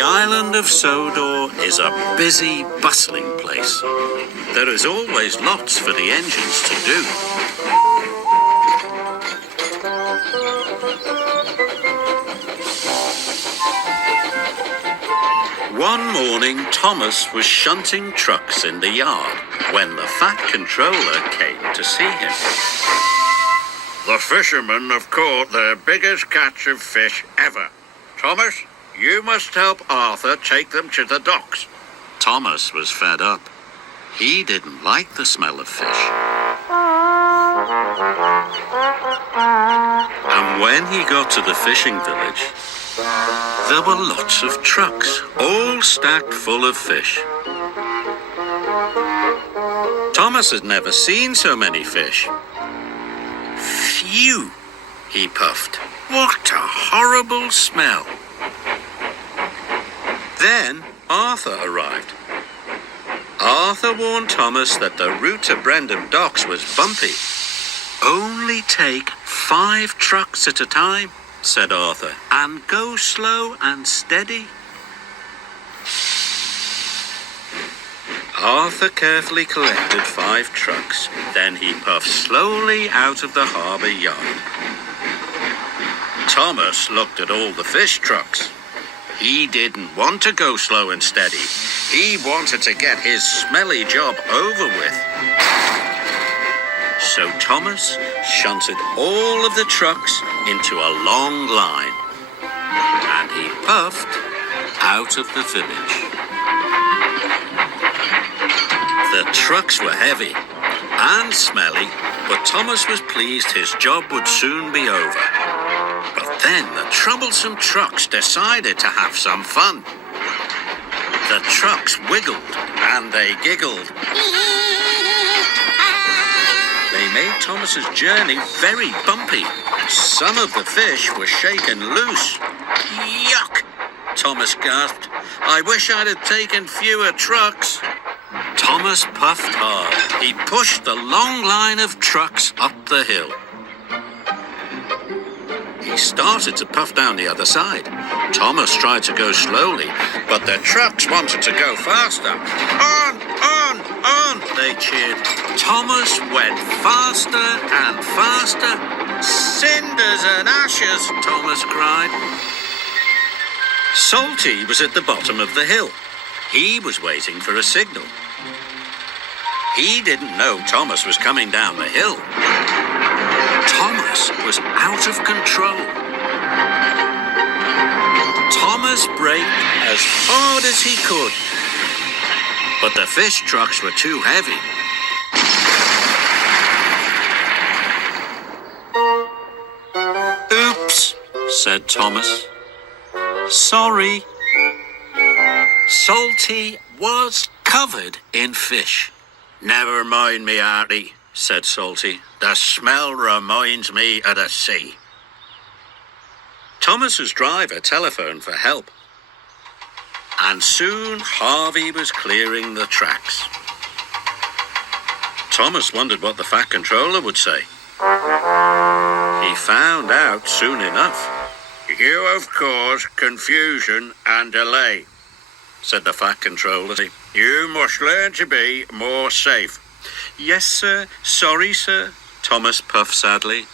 The island of Sodor is a busy, bustling place. There is always lots for the engines to do. One morning, Thomas was shunting trucks in the yard when the fat controller came to see him. The fishermen have caught their biggest catch of fish ever. Thomas, you must help Arthur take them to the docks. Thomas was fed up. He didn't like the smell of fish. And when he got to the fishing village, there were lots of trucks, all stacked full of fish. Thomas had never seen so many fish. Phew, he puffed. What a horrible smell. Then Arthur arrived. Arthur warned Thomas that the route to Brendam Docks was bumpy. Only take 5 trucks at a time, said Arthur, and go slow and steady. Arthur carefully collected 5 trucks. Then he puffed slowly out of the harbour yard. Thomas looked at all the fish trucks. He didn't want to go slow and steady. He wanted to get his smelly job over with. So Thomas shunted all of the trucks into a long line. And he puffed out of the village. The trucks were heavy and smelly, but Thomas was pleased his job would soon be over. But then the troublesome trucks decided to have some fun. The trucks wiggled and they giggled. They made Thomas's journey very bumpy. Some of the fish were shaken loose. Yuck! Thomas gasped. I wish I'd have taken fewer trucks. Thomas puffed hard. He pushed the long line of trucks up the hill. He started to puff down the other side. Thomas tried to go slowly, but the trucks wanted to go faster. On, they cheered. Thomas went faster and faster. Cinders and ashes, Thomas cried. Salty was at the bottom of the hill. He was waiting for a signal. He didn't know Thomas was coming down the hill. Thomas was out of control. Thomas braked as hard as he could, but the fish trucks were too heavy. Oops, said Thomas. Sorry. Salty was covered in fish. Never mind me, Artie, said Salty. The smell reminds me of the sea. Thomas's driver telephoned for help. And soon Harvey was clearing the tracks. Thomas wondered what the fat controller would say. He found out soon enough. You have caused confusion and delay, said the fat controller. You must learn to be more safe. Yes, sir. Sorry, sir, Thomas puffed sadly.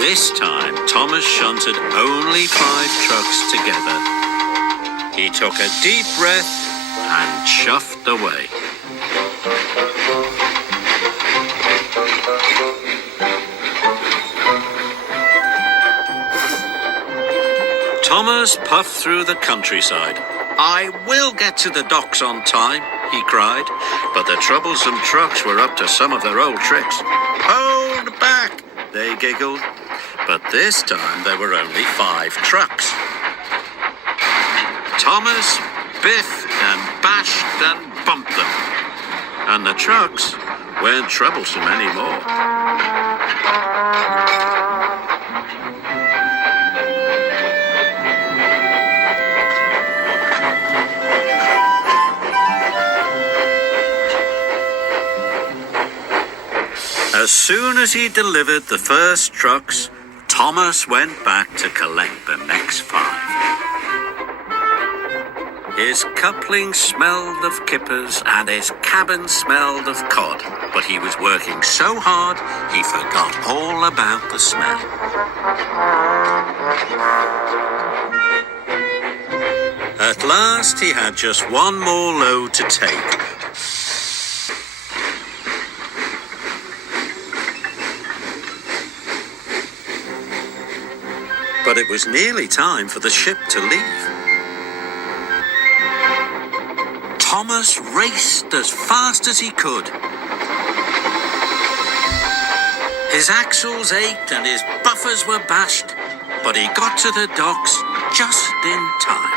This time, Thomas shunted only 5 trucks together. He took a deep breath and chuffed away. Thomas puffed through the countryside. I will get to the docks on time, he cried, but the troublesome trucks were up to some of their old tricks. Hold back, they giggled, but this time there were only 5 trucks. Thomas biffed and bashed and bumped them, and the trucks weren't troublesome anymore. As soon as he delivered the first trucks, Thomas went back to collect the next 5. His coupling smelled of kippers and his cabin smelled of cod, but he was working so hard he forgot all about the smell. At last he had just one more load to take. But it was nearly time for the ship to leave. Thomas raced as fast as he could. His axles ached and his buffers were bashed, but he got to the docks just in time.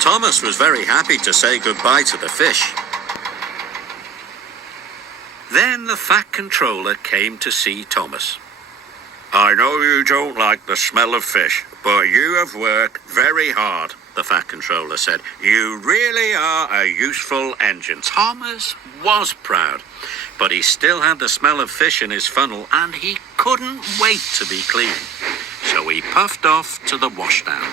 Thomas was very happy to say goodbye to the fish. Then the Fat Controller came to see Thomas. I know you don't like the smell of fish, but you have worked very hard, The Fat Controller said. You really are a useful engine. Thomas was proud, but he still had the smell of fish in his funnel and he couldn't wait to be clean. So he puffed off to the washdown.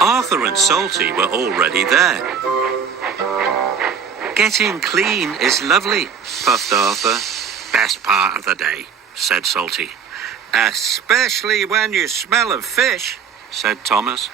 Arthur and Salty were already there. Getting clean is lovely, puffed Arthur. Best part of the day, Said Salty. especially when you smell of fish. Said Thomas.